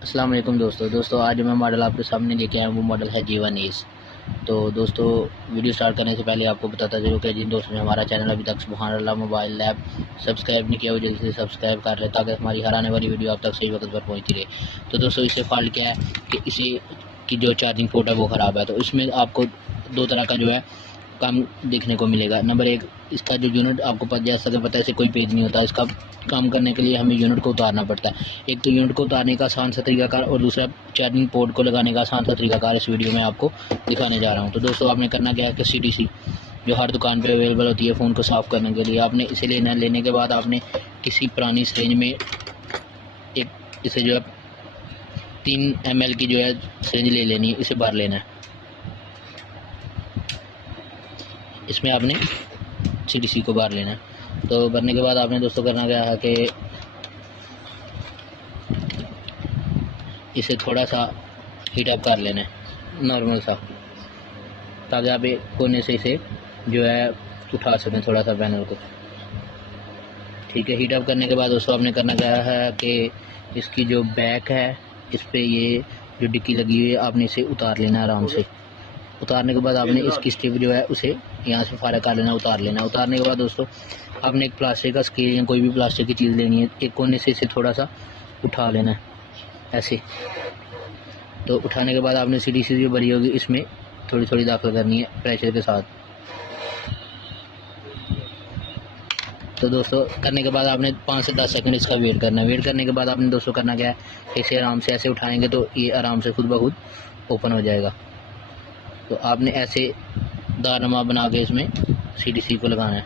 अस्सलाम वालेकुम दोस्तों आज मैं मॉडल आपके सामने लेके आया हूँ। वो मॉडल है G1 एस। तो दोस्तों वीडियो स्टार्ट करने से पहले आपको बताता चलूँ कि जिन दोस्तों ने हमारा चैनल अभी तक सुभान अल्लाह मोबाइल लैब सब्सक्राइब नहीं किया वो जल्दी से सब्सक्राइब कर लें ताकि हमारी हर आने वाली वीडियो आप तक सही वक्त पर पहुँचती रहे। तो दोस्तों इससे फॉल्ट क्या है कि इसे की जो चार्जिंग पोर्ट है वो ख़राब है। तो इसमें आपको दो तरह का जो है काम देखने को मिलेगा। नंबर एक, इसका जो यूनिट आपको जैसा कि पता है इसे कोई पेज नहीं होता। इसका काम करने के लिए हमें यूनिट को उतारना पड़ता है। एक तो यूनिट को उतारने का आसान सा तरीकाकार और दूसरा चार्जिंग पोर्ट को लगाने का आसान सा तरीकाकार इस वीडियो में आपको दिखाने जा रहा हूँ। तो दोस्तों आपने करना क्या है कि CTC जो हर दुकान पे अवेलेबल होती है फ़ोन को साफ़ करने के लिए, आपने इसे लेने के बाद आपने किसी पुरानी सिरिंज में एक इसे जो है 3 ml की जो है सिरिंज ले लेनी है, इसे भर लेना है। इसमें आपने CTC को भर लेना है। तो भरने के बाद आपने दोस्तों करना क्या है कि इसे थोड़ा सा हीट अप कर लेना है नॉर्मल सा, ताकि आप एक कोने से इसे जो है उठा सकें थोड़ा सा पैनल को। ठीक है, हीट अप करने के बाद दोस्तों आपने करना क्या है कि इसकी जो बैक है इस पर ये जो डिक्की लगी हुई है आपने इसे उतार लेना है आराम से। उतारने के बाद आपने इसकी स्ट्रिप जो है उसे यहाँ से फारा कर लेना, उतार लेना। उतारने के बाद दोस्तों आपने एक प्लास्टिक का स्केल या कोई भी प्लास्टिक की चीज़ लेनी है, एक कोने से इसे थोड़ा सा उठा लेना है ऐसे। तो उठाने के बाद आपने CTC जो भरी होगी इसमें थोड़ी थोड़ी दाखिल करनी है प्रेशर के साथ। तो दोस्तों करने के बाद आपने 5 से 10 सेकंड इसका वेट करना है। वेट करने के बाद आपने दोस्तों करना क्या है, इसे आराम से ऐसे उठाएंगे तो ये आराम से खुद ब खुद ओपन हो जाएगा। तो आपने ऐसे दारमा बना के इसमें CTC को लगाना है।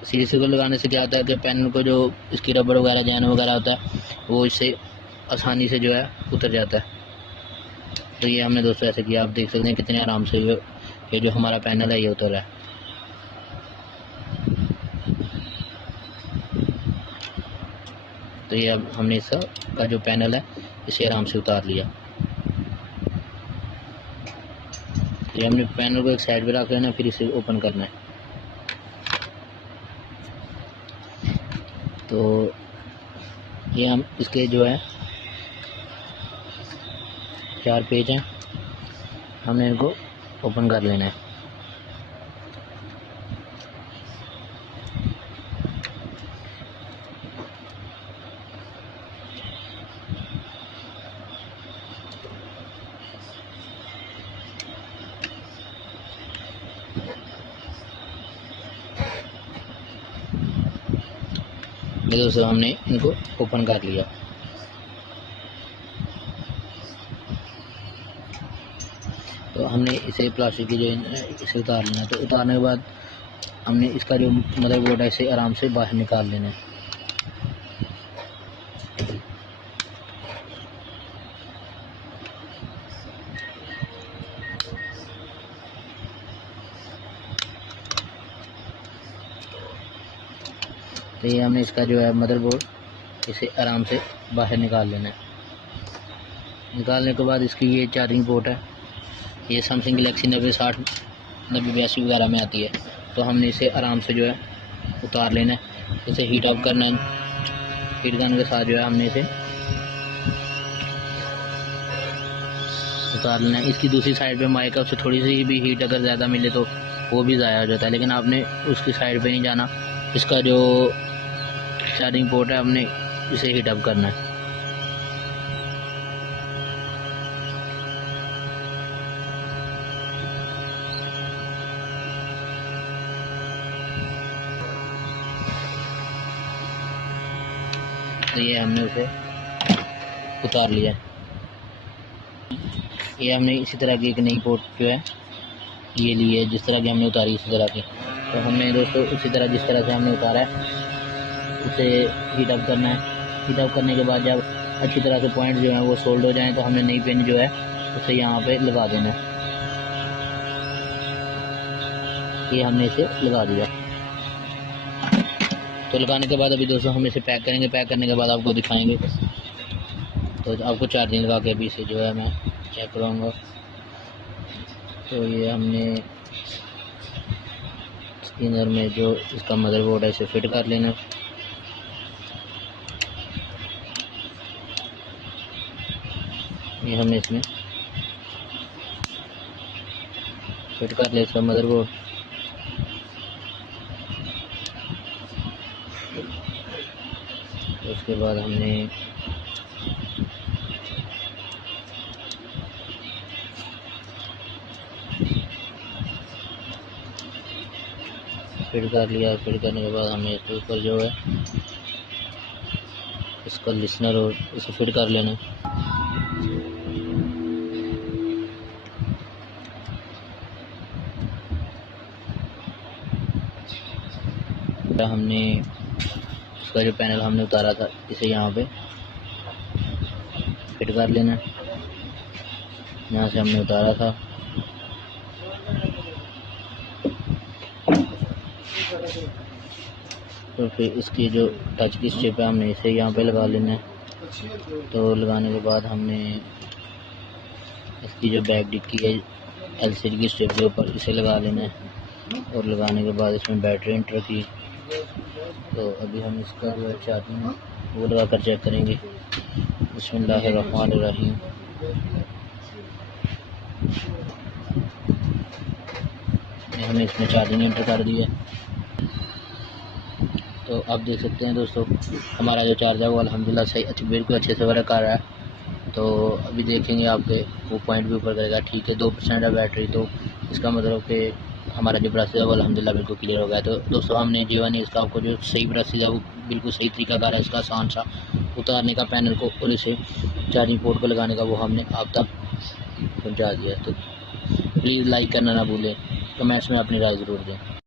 CTC को लगाने से क्या होता है कि पेन को जो इसकी रबड़ वगैरह जैन वगैरह होता है वो इससे आसानी से जो है उतर जाता है। तो ये हमने दोस्तों ऐसे किया, आप देख सकते हैं कितने आराम से ये जो हमारा पैनल है ये उतर रहा है। तो ये अब हमने इसका जो पैनल है इसे आराम से उतार लिया। तो हमने पैनल को एक साइड पे रख लेना, फिर इसे ओपन करना है। तो ये हम इसके जो है 4 पेज हैं, हमने इनको ओपन कर लेना है। दोस्तों हमने इनको ओपन कर लिया। तो हमने इसे प्लास्टिक की जो इसे उतार लेना। तो उतारने के बाद हमने इसका जो मदरबोर्ड है इसे आराम से बाहर निकाल लेना है। तो ये हमने इसका जो है मदरबोर्ड इसे आराम से बाहर निकाल लेना है। निकालने के बाद इसकी ये चार्जिंग पोर्ट है, ये सैमसंग गैलेक्सी 9060 9082 वगैरह में आती है। तो हमने इसे आराम से जो है उतार लेना है, इसे हीट ऑफ करना है। हीट करने के साथ जो है हमने इसे उतार लेना है। इसकी दूसरी साइड पे माइक है, उससे थोड़ी सी भी हीट अगर ज़्यादा मिले तो वो भी ज़ाया हो जाता है, लेकिन आपने उसकी साइड पे नहीं जाना। इसका जो चार्जिंग पोर्ट है हमने इसे हीट अप करना है। तो ये हमने उसे उतार लिया। ये हमने इसी तरह की एक नई पोर्ट जो है ये ली है, जिस तरह की हमने उतारी इसी तरह की। तो हमने दोस्तों उसी तरह जिस तरह से हमने उतारा है उसे हीट अप करना है। हीट अप करने के बाद जब अच्छी तरह से पॉइंट जो है वो सोल्ड हो जाएं तो हमने नई पिन जो है उसे यहाँ पे लगा देना है। ये हमने इसे लगा दिया। तो लगाने के बाद अभी दोस्तों हम इसे पैक करेंगे। पैक करने के बाद आपको दिखाएंगे। तो आपको चार्जिंग लगा के अभी इसे जो है मैं चेक कराऊँगा। तो ये हमने स्पिनर में जो इसका मदरबोर्ड है इसे फिट कर लेना। ये हमने इसमें फिट कर लिया इसका मदरबोर्ड। उसके बाद हमने फिट कर लिया। फिट करने के बाद हमें इसके ऊपर जो है इसका लिसनर और इसे फिट कर लेना। हमने इसका जो पैनल हमने उतारा था इसे यहाँ पे फिट कर लेना। यहाँ से हमने उतारा था, तो फिर इसकी जो टच की स्ट्रिप है हमने इसे यहाँ पे लगा लेना है। तो लगाने के बाद हमने इसकी जो बैक डिक्की है एलसीडी की स्ट्रिप के ऊपर इसे लगा लेना है। और लगाने के बाद इसमें बैटरी एंटर की। तो अभी हम इसका जो है चार्जिंग है वो लगा कर चेक करेंगे। बिस्मिल्लाहिर्रहमानिर्रहीम। हमने इसमें चार्जिंग एंटर कर दी है। तो आप देख सकते हैं दोस्तों हमारा जो चार्जर वो अल्हम्दुलिल्लाह सही बिल्कुल अच्छे से वर्क कर रहा है। तो अभी देखेंगे आपके वो पॉइंट भी ऊपर करेगा। ठीक है 2% है बैटरी, तो इसका मतलब कि हमारा जो ब्रश है वो अल्हम्दुलिल्लाह बिल्कुल क्लियर हो गया। तो दोस्तों हमने जीवन इसका आपको जो सही ब्रश है वो बिल्कुल सही तरीका कर है इसका आसान सा उतारने का पैनल को और इसे चार्जिंग पोर्ट को लगाने का वो हमने आप तक पहुँचा दिया। तो प्लीज़ लाइक करना ना भूलें, कमेंट्स में अपनी राय ज़रूर दें।